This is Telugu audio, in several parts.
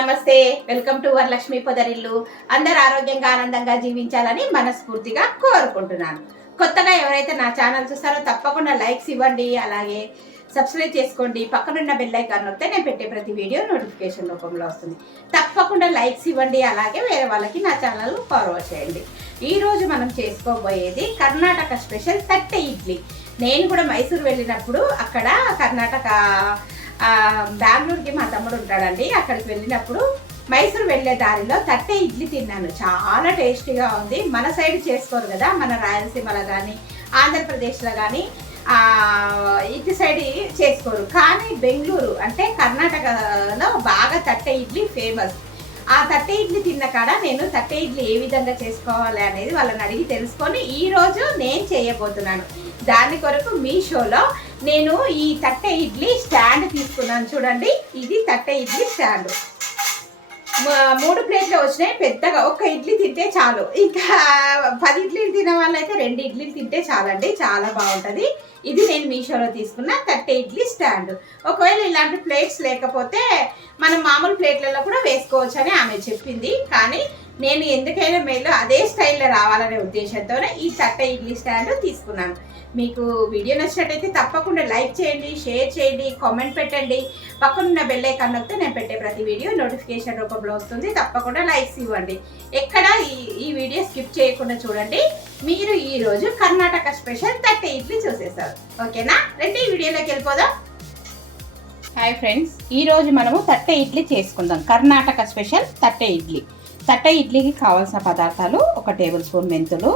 నమస్తే, వెల్కమ్ టు వరలక్ష్మి పొదరిల్లు. అందరు ఆరోగ్యంగా ఆనందంగా జీవించాలని మనస్ఫూర్తిగా కోరుకుంటున్నాను. కొత్తగా ఎవరైతే నా ఛానల్ చూస్తారో తప్పకుండా లైక్స్ ఇవ్వండి, అలాగే సబ్స్క్రైబ్ చేసుకోండి. పక్కనున్న బెల్ ఐకాన్ నొక్కితే నేను పెట్టే ప్రతి వీడియో నోటిఫికేషన్ రూపంలో వస్తుంది. తప్పకుండా లైక్స్ ఇవ్వండి, అలాగే వేరే వాళ్ళకి నా ఛానల్ ఫార్వర్డ్ చేయండి. ఈరోజు మనం చేసుకోబోయేది కర్ణాటక స్పెషల్ తట్టె ఇడ్లీ. నేను కూడా మైసూరు వెళ్ళినప్పుడు అక్కడ కర్ణాటక బెంగళూరుకి మా తమ్ముడు ఉంటాడండి. అక్కడికి వెళ్ళినప్పుడు మైసూరు వెళ్ళే దారిలో తట్టె ఇడ్లీ తిన్నాను. చాలా టేస్టీగా ఉంది. మన సైడ్ చేసుకోరు కదా, మన రాయలసీమలో కానీ ఆంధ్రప్రదేశ్లో కానీ ఇటు సైడ్ చేసుకోరు. కానీ బెంగళూరు అంటే కర్ణాటకలో బాగా తట్టె ఇడ్లీ ఫేమస్. ఆ తట్టె ఇడ్లీ తిన్న కాడ నేను తట్టె ఇడ్లీ ఏ విధంగా చేసుకోవాలి అనేది వాళ్ళని అడిగి తెలుసుకొని ఈరోజు నేను చేయబోతున్నాను. దాని కొరకు మీషోలో నేను ఈ తట్టె ఇడ్లీ స్టాండ్ తీసుకున్నాను. చూడండి, ఇది తట్టె ఇడ్లీ స్టాండ్. 3 ప్లేట్లు వచ్చినాయి. పెద్దగా ఒక ఇడ్లీ తింటే చాలు. ఇంకా 10 ఇడ్లీలు తినే వాళ్ళైతే 2 ఇడ్లీలు తింటే చాలండి, చాలా బాగుంటుంది. ఇది నేను మీషోలో తీసుకున్న తట్టె ఇడ్లీ స్టాండ్. ఒకవేళ ఇలాంటి ప్లేట్స్ లేకపోతే మనం మామూలు ప్లేట్లలో కూడా వేసుకోవచ్చు అని ఆమె చెప్పింది. కానీ నేను ఎందుకైనా మేలు అదే స్టైల్లో రావాలనే ఉద్దేశంతోనే ఈ తట్టె ఇడ్లీ స్టాండ్ తీసుకున్నాను. మీకు వీడియో నచ్చినట్టయితే తప్పకుండా లైక్ చేయండి, షేర్ చేయండి, కామెంట్ పెట్టండి. పక్కనున్న బెల్ ఐకాన్ నొక్కితే నేను పెట్టే ప్రతి వీడియో నోటిఫికేషన్ రూపంలో వస్తుంది. తప్పకుండా లైక్స్ ఇవ్వండి. ఎక్కడ ఈ వీడియో స్కిప్ చేయకుండా చూడండి. మీరు ఈరోజు కర్ణాటక స్పెషల్ తట్టె ఇడ్లీ చూసేస్తారు. ఓకేనా? రండి వీడియోలోకి వెళ్ళిపోదాం. హాయ్ ఫ్రెండ్స్, ఈరోజు మనము తట్టె ఇడ్లీ చేసుకుందాం. కర్ణాటక స్పెషల్ తట్టె ఇడ్లీ. తట్టె ఇడ్లీకి కావాల్సిన పదార్థాలు: 1 టేబుల్ స్పూన్ మెంతులు,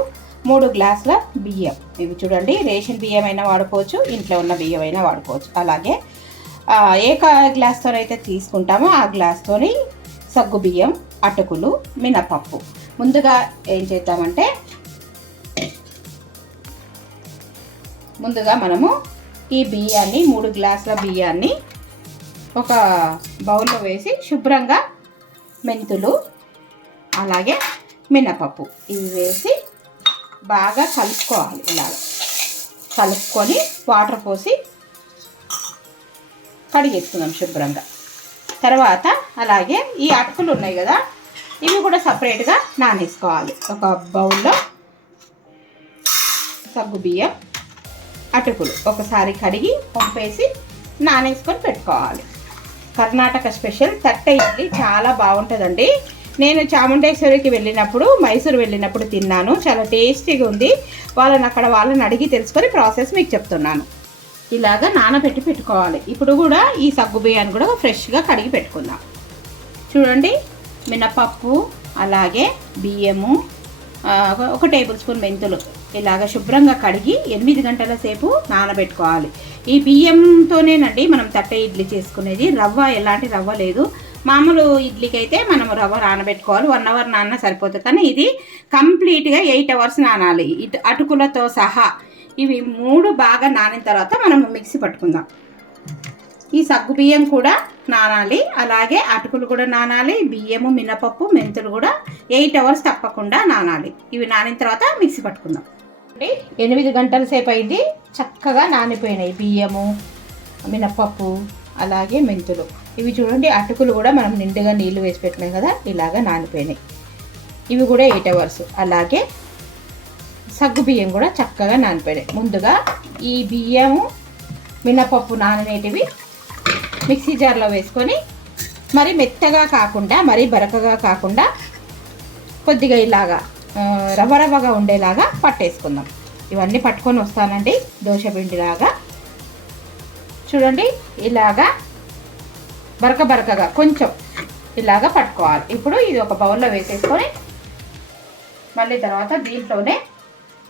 3 గ్లాసుల బియ్యం. ఇవి చూడండి, రేషన్ బియ్యం అయినా వాడుకోవచ్చు, ఇంట్లో ఉన్న బియ్యం అయినా వాడుకోవచ్చు. అలాగే ఏ గ్లాస్తో అయితే తీసుకుంటామో ఆ గ్లాస్తోని సగ్గు బియ్యం, అటుకులు, మినపప్పు. ముందుగా ఏం చేద్దామంటే మనము ఈ బియ్యాన్ని 3 గ్లాసుల బియ్యాన్ని ఒక బౌల్లో వేసి శుభ్రంగా మెంతులు అలాగే మినపప్పు ఇవి వేసి బాగా కలుపుకోవాలి. ఇలా కలుపుకొని వాటర్ పోసి కడిగేసుకుందాం శుభ్రంగా. తర్వాత అలాగే ఈ అటుకులు ఉన్నాయి కదా, ఇవి కూడా సపరేట్గా నానేసుకోవాలి. ఒక బౌల్లో సగ్గు బియ్యం, అటుకులు ఒకసారి కడిగి పంపేసి నానేసుకొని పెట్టుకోవాలి. కర్ణాటక స్పెషల్ తట్టె ఇడ్లీ చాలా బాగుంటుందండి. నేను చాముండేశ్వరికి వెళ్ళినప్పుడు, మైసూరు వెళ్ళినప్పుడు తిన్నాను. చాలా టేస్టీగా ఉంది. వాళ్ళని అడిగి తెలుసుకొని ప్రాసెస్ మీకు చెప్తున్నాను. ఇలాగా నానబెట్టి పెట్టుకోవాలి. ఇప్పుడు కూడా ఈ సగ్గు బియ్యాన్ని కూడా ఫ్రెష్గా కడిగి పెట్టుకుందాం. చూడండి, మినపప్పు అలాగే బియ్యము, 1 టేబుల్ స్పూన్ మెంతులు ఇలాగ శుభ్రంగా కడిగి 8 గంటల సేపు నానబెట్టుకోవాలి. ఈ బియ్యంతోనేనండి మనం తట్టె ఇడ్లీ చేసుకునేది. రవ్వ, ఎలాంటి రవ్వ లేదు. మామూలు ఇడ్లీకి అయితే మనం రవ్వ నానబెట్టుకోవాలి. 1 అవర్ నాన్న సరిపోతుంది. కానీ ఇది కంప్లీట్గా 8 అవర్స్ నానాలి, అటుకులతో సహా. ఇవి 3 బాగా నానిన తర్వాత మనం మిక్సీ పట్టుకుందాం. ఈ సగ్గు బియ్యం కూడా నానాలి, అలాగే అటుకులు కూడా నానాలి, బియ్యము, మినపప్పు, మెంతులు కూడా 8 అవర్స్ తప్పకుండా నానాలి. ఇవి నానిన తర్వాత మిక్సీ పట్టుకుందాం. 8 గంటల సేపు అయింది. చక్కగా నానిపోయినాయి బియ్యము, మినపప్పు అలాగే మెంతులు. ఇవి చూడండి, అటుకులు కూడా మనం నిండుగా నీళ్లు వేసి పెట్టినాం కదా, ఇలాగా నానిపోయినాయి. ఇవి కూడా 8 అవర్స్. అలాగే సగ్గు బియ్యం కూడా చక్కగా నానిపోయినాయి. ముందుగా ఈ బియ్యము, మినపప్పు నాననేటివి మిక్సీ జార్లో వేసుకొని మరి మెత్తగా కాకుండా మరి బరకగా కాకుండా కొద్దిగా ఇలాగా రవ్వగా ఉండేలాగా పట్టేసుకుందాం. ఇవన్నీ పట్టుకొని వస్తానండి దోశ పిండిలాగా. చూడండి, ఇలాగా బరకగా కొంచెం ఇలాగా పట్టుకోవాలి. ఇప్పుడు ఇది ఒక బౌల్లో వేసేసుకొని మళ్ళీ తర్వాత దీంట్లోనే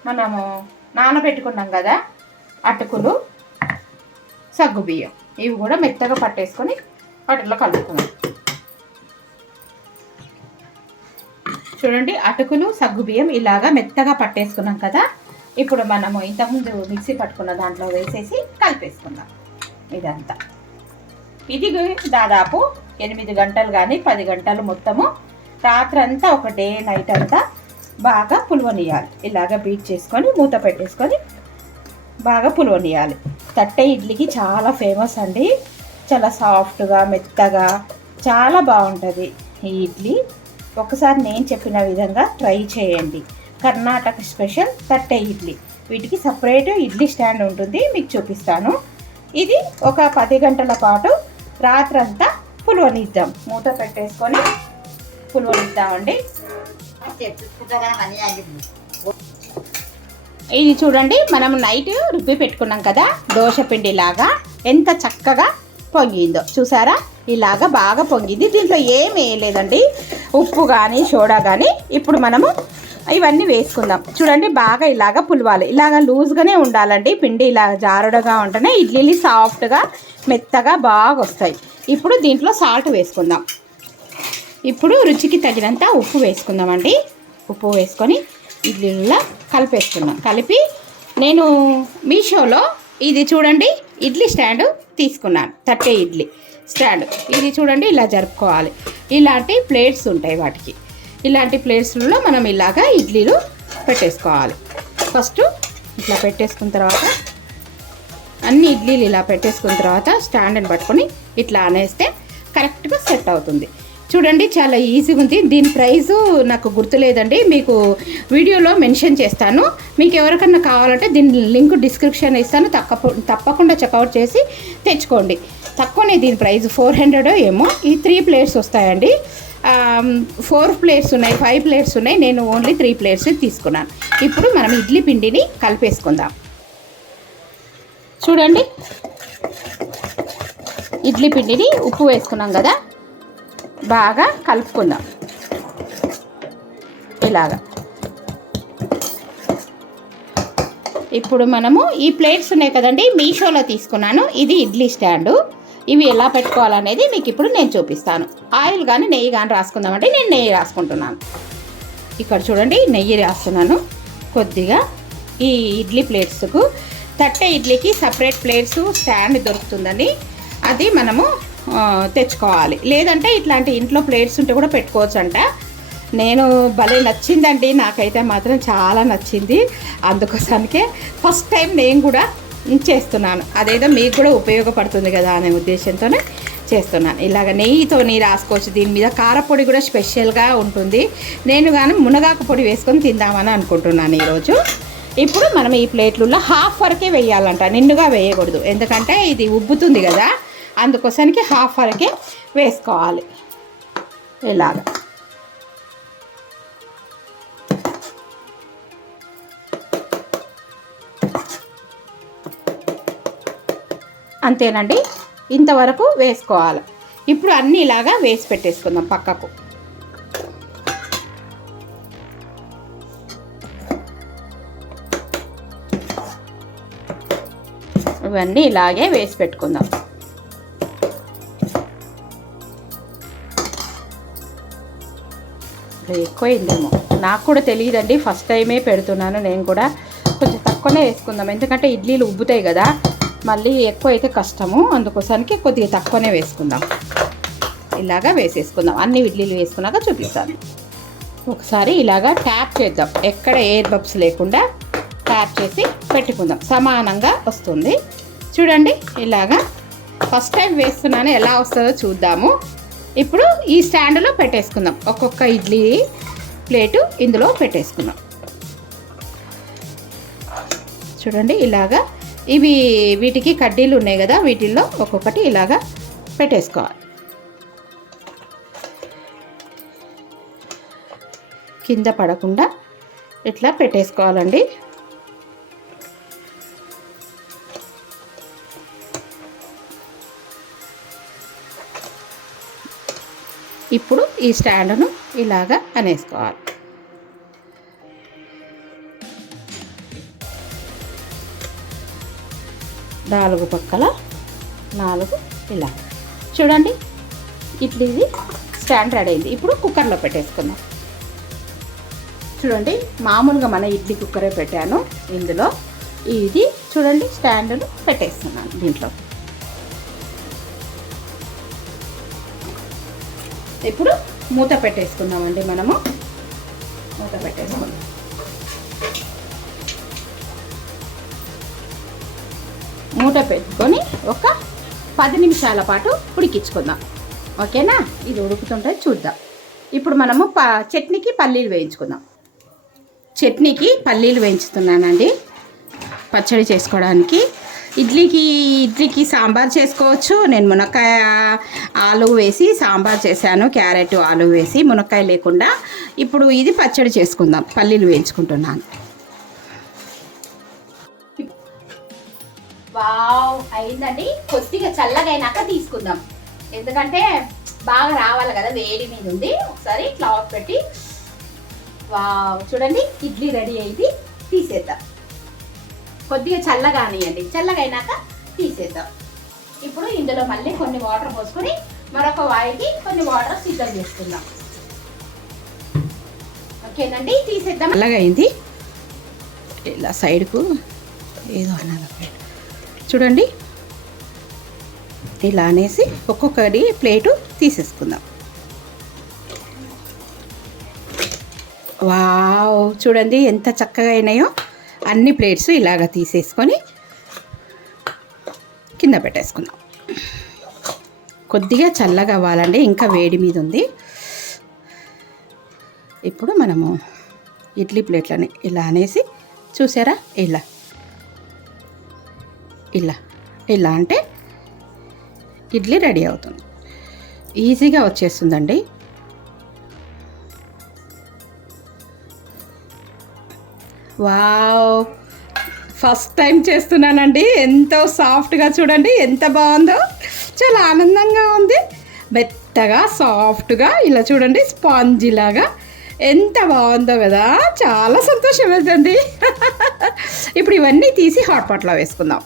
మనము నానబెట్టుకున్నాం కదా అటుకులు, సగ్గు బియ్యం, ఇవి కూడా మెత్తగా పట్టేసుకొని వాటిలో కలుపుకుందాం. చూడండి, అటుకులు, సగ్గు బియ్యం ఇలాగా మెత్తగా పట్టేసుకున్నాం కదా. ఇప్పుడు మనము ఇంతకుముందు మిక్సీ పట్టుకున్న దాంట్లో వేసేసి కలిపేసుకుందాం. ఇదంతా ఇది దాదాపు 8 గంటలు కానీ 10 గంటలు మొత్తము రాత్రంతా, ఒక డే నైట్ అంతా బాగా పులవనియాలి. ఇలాగ బీట్ చేసుకొని మూత పెట్టేసుకొని బాగా పులవనియాలి. తట్టె ఇడ్లీకి చాలా ఫేమస్ అండి. చాలా సాఫ్ట్గా, మెత్తగా, చాలా బాగుంటుంది ఈ ఇడ్లీ. ఒకసారి నేను చెప్పిన విధంగా ట్రై చేయండి. కర్ణాటక స్పెషల్ తట్టె ఇడ్లీ. వీటికి సపరేట్ ఇడ్లీ స్టాండ్ ఉంటుంది, మీకు చూపిస్తాను. ఇది ఒక 10 గంటల పాటు రాత్రంతా పులువనిద్దాం. మూత పెట్టేసుకొని పులువనిద్దామండి. ఇది చూడండి, మనం నైట్ రుబ్బి పెట్టుకున్నాం కదా దోశ పిండిలాగా, ఎంత చక్కగా పొంగిందో చూసారా. ఇలాగా బాగా పొంగింది. దీంట్లో ఏం వేయలేదండి, ఉప్పు కానీ సోడా కానీ. ఇప్పుడు మనము ఇవన్నీ వేసుకుందాం. చూడండి, బాగా ఇలాగ పులవాలి. ఇలాగ లూజ్గానే ఉండాలండి పిండి. ఇలా జారుడుగా ఉంటేనే ఇడ్లీలు సాఫ్ట్గా మెత్తగా బాగా వస్తాయి. ఇప్పుడు దీంట్లో సాల్ట్ వేసుకుందాం. ఇప్పుడు రుచికి తగినంత ఉప్పు వేసుకుందామండి. ఉప్పు వేసుకొని ఇడ్లీలో కలిపేసుకుందాం. కలిపి నేను మీషోలో ఇది చూడండి ఇడ్లీ స్టాండ్ తీసుకున్నాను. తట్టే ఇడ్లీ స్టాండ్. ఇది చూడండి ఇలా జరుపుకోవాలి. ఇలాంటి ప్లేట్స్ ఉంటాయి వాటికి. ఇలాంటి ప్లేట్స్లో మనం ఇలాగా ఇడ్లీలు పెట్టేసుకోవాలి. ఫస్ట్ ఇట్లా పెట్టేసుకున్న తర్వాత అన్ని ఇడ్లీలు ఇలా పెట్టేసుకున్న తర్వాత స్టాండ్ని పట్టుకొని ఇట్లా అనేస్తే కరెక్ట్గా సెట్ అవుతుంది. చూడండి, చాలా ఈజీగా ఉంది. దీని ప్రైజు నాకు గుర్తులేదండి, మీకు వీడియోలో మెన్షన్ చేస్తాను. మీకు ఎవరికన్నా కావాలంటే దీని లింక్ డిస్క్రిప్షన్ ఇస్తాను, తప్పకుండా చెక్అవుట్ చేసి తెచ్చుకోండి. తక్కువనే దీని ప్రైస్ 400 ఏమో. ఈ 3 ప్లేట్స్ వస్తాయండి. 4 ప్లేట్స్ ఉన్నాయి, 5 ప్లేట్స్ ఉన్నాయి. నేను ఓన్లీ 3 ప్లేట్స్ తీసుకున్నాను. ఇప్పుడు మనం ఇడ్లీ పిండిని కలిపేసుకుందాం. చూడండి, ఇడ్లీ పిండిని ఉప్పు వేసుకున్నాం కదా, బాగా కలుపుకుందాం ఇలాగా. ఇప్పుడు మనము ఈ ప్లేట్స్ ఉన్నాయి కదండి, మీషోలో తీసుకున్నాను. ఇది ఇడ్లీ స్టాండు. ఇవి ఎలా పెట్టుకోవాలనేది మీకు ఇప్పుడు నేను చూపిస్తాను. ఆయిల్ కానీ నెయ్యి కానీ రాసుకుందామంటే నేను నెయ్యి రాసుకుంటున్నాను. ఇక్కడ చూడండి, నెయ్యి రాస్తున్నాను కొద్దిగా. ఈ ఇడ్లీ ప్లేట్స్కు తట్టె ఇడ్లీకి సపరేట్ ప్లేట్స్ స్టాండ్ దొరుకుతుందండి, అది మనము తెచ్చుకోవాలి. లేదంటే ఇట్లాంటి ఇంట్లో ప్లేట్స్ ఉంటే కూడా పెట్టుకోవచ్చు అంట. నేను భలే నచ్చిందండి, నాకైతే మాత్రం చాలా నచ్చింది. అందుకోసానికే ఫస్ట్ టైం నేను కూడా చేస్తున్నాను. అదేదో మీకు కూడా ఉపయోగపడుతుంది కదా అనే ఉద్దేశంతోనే చేస్తున్నాను. ఇలాగ నెయ్యితో రాసుకోవచ్చు. దీని మీద కారపొడి కూడా స్పెషల్గా ఉంటుంది. నేను కానీ మునగాకు పొడి వేసుకొని తిందామని అనుకుంటున్నాను ఈరోజు. ఇప్పుడు మనం ఈ ప్లేట్లలో హాఫ్ వరకే వేయాలంట, నిండుగా వేయకూడదు. ఎందుకంటే ఇది ఉబ్బుతుంది కదా, అందుకోసానికి హాఫ్ వరకే వేసుకోవాలి. ఇలాగ అంతేనండి, ఇంతవరకు వేసుకోవాలి. ఇప్పుడు అన్నీ ఇలాగా వేసి పెట్టేసుకుందాం పక్కకు. ఇవన్నీ ఇలాగే వేసి పెట్టుకుందాం. ఎక్కువైందేమో, నాకు కూడా తెలియదండి, ఫస్ట్ టైమే పెడుతున్నాను. నేను కూడా కొంచెం తక్కువనే వేసుకుందాం, ఎందుకంటే ఇడ్లీలు ఉబ్బుతాయి కదా, మళ్ళీ ఎక్కువ అయితే కష్టము. అందుకోసానికి కొద్దిగా తక్కువనే వేసుకుందాం. ఇలాగా వేసేసుకుందాం. అన్ని ఇడ్లీలు వేసుకున్నాక చూపిస్తాను. ఒకసారి ఇలాగా ట్యాప్ చేద్దాం, ఎక్కడ ఎయిర్ బబ్స్ లేకుండా ట్యాప్ చేసి పెట్టుకుందాం. సమానంగా వస్తుంది. చూడండి, ఇలాగా ఫస్ట్ టైం వేస్తున్నాను, ఎలా వస్తుందో చూద్దాము. ఇప్పుడు ఈ స్టాండ్లో పెట్టేసుకుందాం. ఒక్కొక్క ఇడ్లీ ప్లేటు ఇందులో పెట్టేసుకుందాం. చూడండి, ఇలాగా ఇవి వీటికి కడ్డీలు ఉన్నాయి కదా, వీటిల్లో ఒక్కొక్కటి ఇలాగా పెట్టేసుకోవాలి. కింద పడకుండా ఇట్లా పెట్టేసుకోవాలండి. ఇప్పుడు ఈ స్టాండ్ను ఇలాగా అనేసుకోవాలి. నాలుగు పక్కల 4 ఇలా. చూడండి, ఇడ్లీది స్టాండ్ రెడీ అయింది. ఇప్పుడు కుక్కర్లో పెట్టేసుకుందాం. చూడండి, మామూలుగా మన ఇడ్లీ కుక్కరే పెట్టాను. ఇందులో ఇది చూడండి స్టాండ్ను పెట్టేస్తున్నాను దీంట్లో. ఇప్పుడు మూత పెట్టేసుకుందామండి. మనము మూత పెట్టేసుకుందాం. మూత పెట్టుకొని ఒక 10 నిమిషాల పాటు ఉడికించుకుందాం. ఓకేనా, ఇది ఉడుకుతుంటే చూద్దాం. ఇప్పుడు మనము చట్నీకి పల్లీలు వేయించుకుందాం. చట్నీకి పల్లీలు వేయించుతున్నానండి పచ్చడి చేసుకోవడానికి. ఇడ్లీకి సాంబార్ చేసుకోవచ్చు. నేను మునక్కాయ ఆలు వేసి సాంబార్ చేశాను, క్యారెట్ ఆలు వేసి, మునక్కాయ లేకుండా. ఇప్పుడు ఇది పచ్చడి చేసుకుందాం. పల్లీలు వేయించుకుంటున్నాను. వావ్, అయిందండి. కొద్దిగా చల్లగైనాక తీసుకుందాం, ఎందుకంటే బాగా రావాలి కదా, వేడి మీద ఉంది. ఒకసారి క్లాత్ పెట్టి, వావ్ చూడండి, ఇడ్లీ రెడీ అయింది. తీసేద్దాం. కొద్దిగా చల్లగానియండి, చల్లగైనాక తీసేద్దాం. ఇప్పుడు ఇందులో మళ్ళీ కొన్ని వాటర్ పోసుకొని మరొక వాయికి కొన్ని వాటర్ సిద్ధం చేసుకుందాం. ఓకేనండి, తీసేద్దాం. చల్లగైంది. ఇలా సైడ్కు ఏదో అన్నది చూడండి, ఇలా అనేసి ఒక్కొక్కటి ప్లేటు తీసేసుకుందాం. వావ్ చూడండి ఎంత చక్కగా అయినాయో. అన్ని ప్లేట్స్ ఇలాగ తీసేసుకొని కింద పెట్టేసుకుందాం. కొద్దిగా చల్లగా అవ్వాలండి, ఇంకా వేడి మీద ఉంది. ఇప్పుడు మనము ఇడ్లీ ప్లేట్లని ఇలా అనేసి, చూసారా, ఇలా ఇలా ఇలా అంటే ఇడ్లీ రెడీ అవుతుంది. ఈజీగా వచ్చేస్తుందండి. వావ్, ఫస్ట్ టైం చేస్తున్నానండి. ఎంతో సాఫ్ట్గా చూడండి, ఎంత బాగుందో. చాలా ఆనందంగా ఉంది. మెత్తగా సాఫ్ట్గా ఇలా చూడండి, స్పాంజీ లాగా ఎంత బాగుందో కదా. చాలా సంతోషం అవుతుంది. ఇప్పుడు ఇవన్నీ తీసి హాట్ పాట్లో వేసుకుందాం.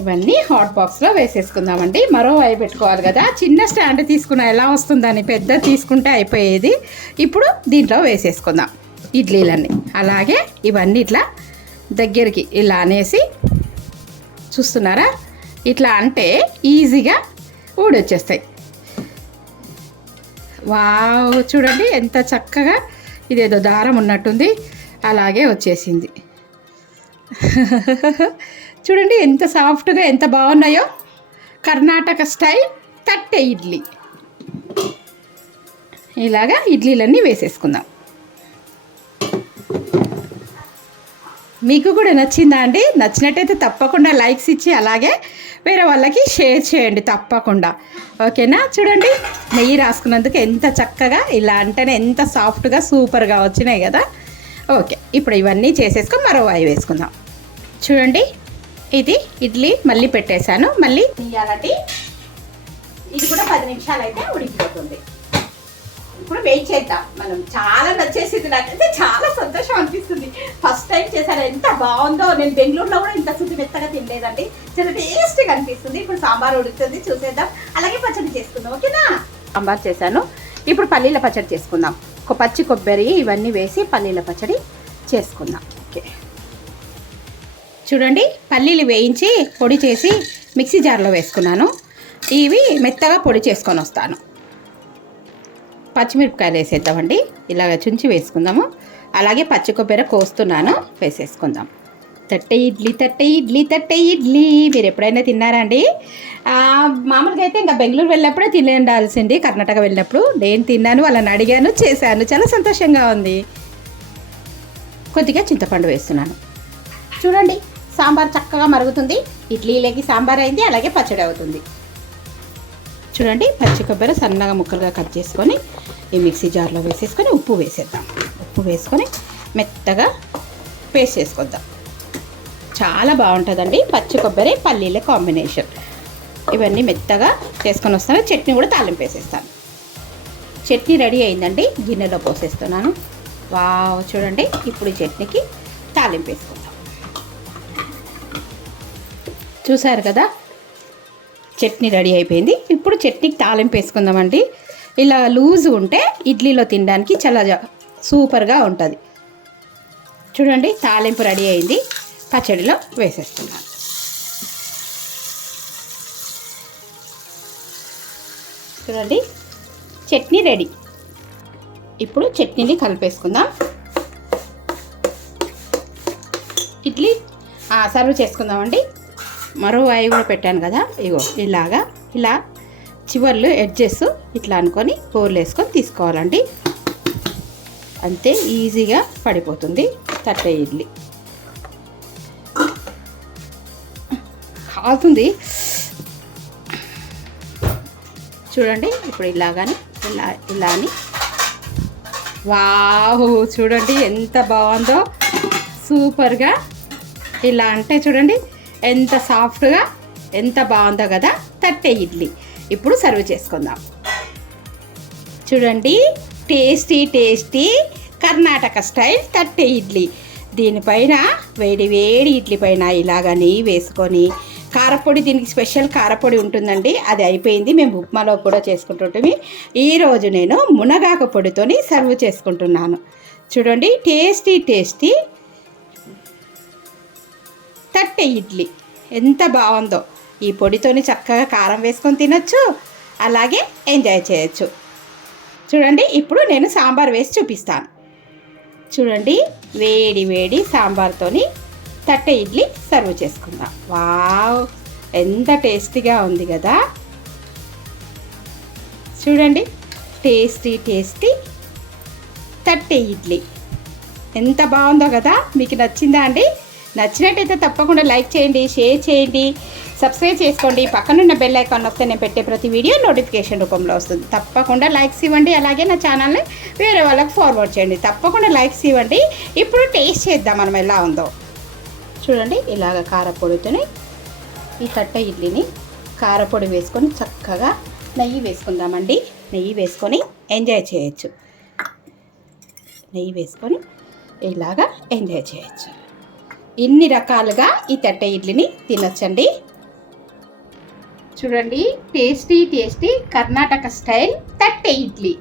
ఇవన్నీ హాట్ బాక్స్లో వేసేసుకుందామండి. మరో వైపు పెట్టుకోవాలి కదా. చిన్న స్టాండ్ తీసుకున్నా ఎలా వస్తుందని, పెద్ద తీసుకుంటే అయిపోయేది. ఇప్పుడు దీంట్లో వేసేసుకుందాం ఇడ్లీలన్నీ. అలాగే ఇవన్నీ ఇట్లా దగ్గరికి ఇలా అనేసి, చూస్తున్నారా, ఇట్లా అంటే ఈజీగా ఊడొచ్చేస్తాయి. వావ్ చూడండి ఎంత చక్కగా, ఇదేదో దారం ఉన్నట్టుంది, అలాగే వచ్చేసింది. చూడండి ఎంత సాఫ్ట్గా, ఎంత బాగున్నాయో. కర్ణాటక స్టైల్ తట్టె ఇడ్లీ. ఇలాగా ఇడ్లీలన్నీ వేసేసుకుందాం. మీకు కూడా నచ్చిందా అండి? నచ్చినట్టయితే తప్పకుండా లైక్స్ ఇచ్చి అలాగే వేరే వాళ్ళకి షేర్ చేయండి తప్పకుండా. ఓకేనా, చూడండి నెయ్యి రాసుకున్నందుకు ఎంత చక్కగా, ఇలా అంటేనే ఎంత సాఫ్ట్గా సూపర్గా వచ్చినాయి కదా. ఓకే, ఇప్పుడు ఇవన్నీ చేసేసుకొని మరో వాయి వేసుకుందాం. చూడండి, ఇది ఇడ్లీ మళ్ళీ పెట్టేశాను. మళ్ళీ తీయాలండి. ఇది కూడా 10 నిమిషాలు అయితే ఉడికిపోతుంది. ఇప్పుడు వెయిట్ చేద్దాం. మనం చాలా నచ్చేసింది, నాకైతే చాలా సంతోషం అనిపిస్తుంది. ఫస్ట్ టైం చేశాను, ఎంత బాగుందో. నేను బెంగళూరులో కూడా ఇంత శుద్ధి మెత్తగా తినలేదండి. చాలా టేస్టీగా అనిపిస్తుంది. ఇప్పుడు సాంబార్ ఉడుకుతుంది, చూసేద్దాం. అలాగే పచ్చడి చేసుకుందాం. ఓకేనా, సాంబార్ చేశాను. ఇప్పుడు పల్లీల పచ్చడి చేసుకుందాం. ఒక పచ్చి కొబ్బరి ఇవన్నీ వేసి పల్లీల పచ్చడి చేసుకుందాం. ఓకే, చూడండి, పల్లీలు వేయించి పొడి చేసి మిక్సీ జార్లో వేసుకున్నాను. ఇవి మెత్తగా పొడి చేసుకొని వస్తాను. పచ్చిమిరపకాయలు వేసేద్దామండి. ఇలాగ చుంచి వేసుకుందాము. అలాగే పచ్చి కొబ్బరి కోస్తున్నాను, వేసేసుకుందాం. తట్టె ఇడ్లీ, తట్టె ఇడ్లీ, తట్టె ఇడ్లీ. మీరు ఎప్పుడైనా తిన్నారా అండి? మామూలుగా అయితే ఇంకా బెంగళూరు వెళ్ళినప్పుడే తినేండాల్సింది. కర్ణాటక వెళ్ళినప్పుడు నేను తిన్నాను, వాళ్ళని అడిగాను, చేశాను. చాలా సంతోషంగా ఉంది. కొద్దిగా చింతపండు వేస్తున్నాను. చూడండి, సాంబార్ చక్కగా మరుగుతుంది. ఇడ్లీలోకి సాంబార్ అయింది, అలాగే పచ్చడి అవుతుంది. చూడండి, పచ్చి కొబ్బరి సన్నగా ముక్కలుగా కట్ చేసుకొని ఈ మిక్సీ జార్లో వేసేసుకొని ఉప్పు వేసేద్దాం. ఉప్పు వేసుకొని మెత్తగా పేస్ట్ చేసుకొద్దాం. చాలా బాగుంటుందండి పచ్చి కొబ్బరి పల్లీల కాంబినేషన్. ఇవన్నీ మెత్తగా చేసుకొని వస్తాను. చట్నీ కూడా తాలింపు వేసేస్తాను. చట్నీ రెడీ అయిందండి, గిన్నెలో పోసేస్తున్నాను. వావ్ చూడండి, ఇప్పుడు ఈ చట్నీకి తాలింపు వేసుకుందాం. చూసారు కదా, చట్నీ రెడీ అయిపోయింది. ఇప్పుడు చట్నీకి తాలింపు వేసుకుందామండి. ఇలా లూజ్ ఉంటే ఇడ్లీలో తినడానికి చాలా సూపర్గా ఉంటుంది. చూడండి, తాలింపు రెడీ అయింది. పచ్చడిలో వేసేస్తున్నాను. చూడండి, చట్నీ రెడీ. ఇప్పుడు చట్నీని కలిపేసుకుందాం. ఇడ్లీ సర్వ్ చేసుకుందామండి. మరో వాయి కూడా పెట్టాను కదా, ఇగో ఇలా చివర్లు ఎడ్జెస్ ఇట్లా అనుకొని హోల్ వేసుకొని తీసుకోవాలండి. అంతే, ఈజీగా పడిపోతుంది తట్టె ఇడ్లీ. కాలుతుంది చూడండి. ఇప్పుడు ఇలాగని ఇలా అని, వావ్ చూడండి ఎంత బాగుందో, సూపర్గా. ఇలా అంటే చూడండి ఎంత సాఫ్ట్గా, ఎంత బాగుందో కదా తట్టె ఇడ్లీ. ఇప్పుడు సర్వ్ చేసుకుందాం. చూడండి, tasty tasty Karnataka style thatte idli. దీనిపైన వేడి వేడి ఇడ్లీ పైన ఇలాగ నెయ్యి వేసుకొని, కారపొడి, దీనికి స్పెషల్ కారపొడి ఉంటుందండి, అది అయిపోయింది. మేము ఉప్మాలో కూడా చేసుకుంటుంటాము. ఈరోజు నేను మునగాకు పొడితోని సర్వ్ చేసుకుంటున్నాను. చూడండి, టేస్టీ టేస్టీ తట్టె ఇడ్లీ ఎంత బాగుందో. ఈ పొడితోని చక్కగా కారం వేసుకొని తినొచ్చు, అలాగే ఎంజాయ్ చేయొచ్చు. చూడండి, ఇప్పుడు నేను సాంబార్ వేసి చూపిస్తాను. చూడండి, వేడి వేడి సాంబార్తోని తట్టె ఇడ్లీ సర్వ్ చేసుకుందాం. వావ్, ఎంత టేస్టీగా ఉంది కదా. చూడండి, టేస్టీ టేస్టీ తట్టె ఇడ్లీ ఎంత బాగుందో కదా. మీకు నచ్చిందా అండి? నచ్చినట్టయితే తప్పకుండా లైక్ చేయండి, షేర్ చేయండి, సబ్స్క్రైబ్ చేసుకోండి. పక్కనున్న బెల్ ఐకాన్ నొక్కితే నేను పెట్టే ప్రతి వీడియో నోటిఫికేషన్ రూపంలో వస్తుంది. తప్పకుండా లైక్స్ ఇవ్వండి, అలాగే నా ఛానల్ని వేరే వాళ్ళకి ఫార్వర్డ్ చేయండి. తప్పకుండా లైక్స్ ఇవ్వండి. ఇప్పుడు టేస్ట్ చేద్దాం మనం ఎలా ఉందో. చూడండి, ఇలాగ కారపొడితోని ఈ తట్టె ఇడ్లీని కారపొడి వేసుకొని చక్కగా నెయ్యి వేసుకుందామండి. నెయ్యి వేసుకొని ఎంజాయ్ చేయొచ్చు. నెయ్యి వేసుకొని ఇలాగా ఎంజాయ్ చేయొచ్చు. ఇన్ని రకాలుగా ఈ తట్టె ఇడ్లీని తినొచ్చండి. చూడండి, tasty tasty Karnataka style thatte idli.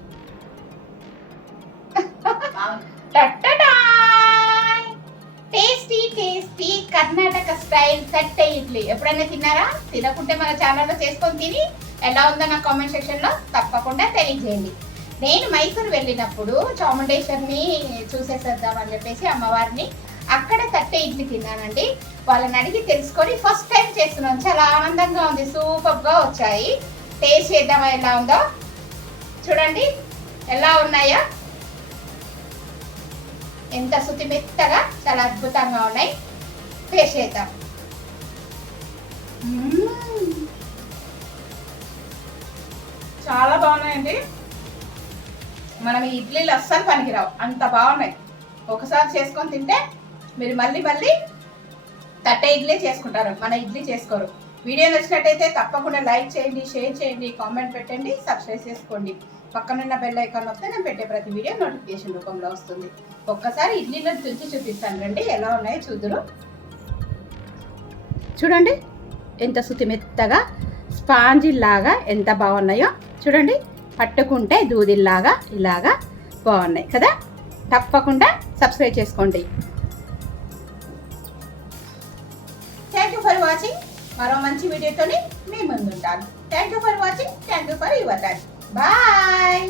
Tasty tasty Karnataka style thatte idli ఎప్పుడైనా తిన్నారా? తినకుంటే మన ఛానల్లో చేసుకొని తిని ఎలా ఉందో నా కామెంట్ సెక్షన్లో తప్పకుండా తెలియజేయండి. నేను మైసూరు వెళ్ళినప్పుడు చాముండేశ్వరిని చూసేసేద్దామని చెప్పేసి అమ్మవారిని, అక్కడ తట్టె ఇడ్లీ తిన్నానండి. వాళ్ళని అడిగి తెలుసుకొని ఫస్ట్ టైం చేస్తున్నాను. చాలా ఆనందంగా ఉంది, సూపర్గా వచ్చాయి. టేస్ట్ చేద్దామా ఎలా ఉందో. చూడండి ఎలా ఉన్నాయో, ఎంత శుతిమెత్తగా, చాలా అద్భుతంగా ఉన్నాయి. టేస్ట్ చేద్దాం. చాలా బాగున్నాయండి. మనం ఈ ఇడ్లీలు అస్సలు పనికిరావు, అంత బాగున్నాయి. ఒకసారి చేసుకొని తింటే మీరు మళ్ళీ మళ్ళీ తట్టె ఇడ్లీ చేసుకుంటారు, మన ఇడ్లీ చేసుకోరు. వీడియో నచ్చినట్టయితే తప్పకుండా లైక్ చేయండి, షేర్ చేయండి, కామెంట్ పెట్టండి, సబ్స్క్రైబ్ చేసుకోండి. పక్కనున్న బెల్ ఐకాన్ వస్తే నేను పెట్టే ప్రతి వీడియో నోటిఫికేషన్ రూపంలో వస్తుంది. ఒక్కసారి ఇడ్లీలో తుంచి చూపిస్తాను రండి, ఎలా ఉన్నాయో చూద్దురు. చూడండి ఎంత శుతిమెత్తగా, స్పాంజిల్లాగా ఎంత బాగున్నాయో. చూడండి, పట్టుకుంటే దూదిల్లాగా ఇలాగా బాగున్నాయి కదా. తప్పకుండా సబ్స్క్రైబ్ చేసుకోండి. Thank you for watching. మరో మంచి వీడియోతోని మీ ముందుంటాను. Thank you for watching. Thank you for your time. Bye.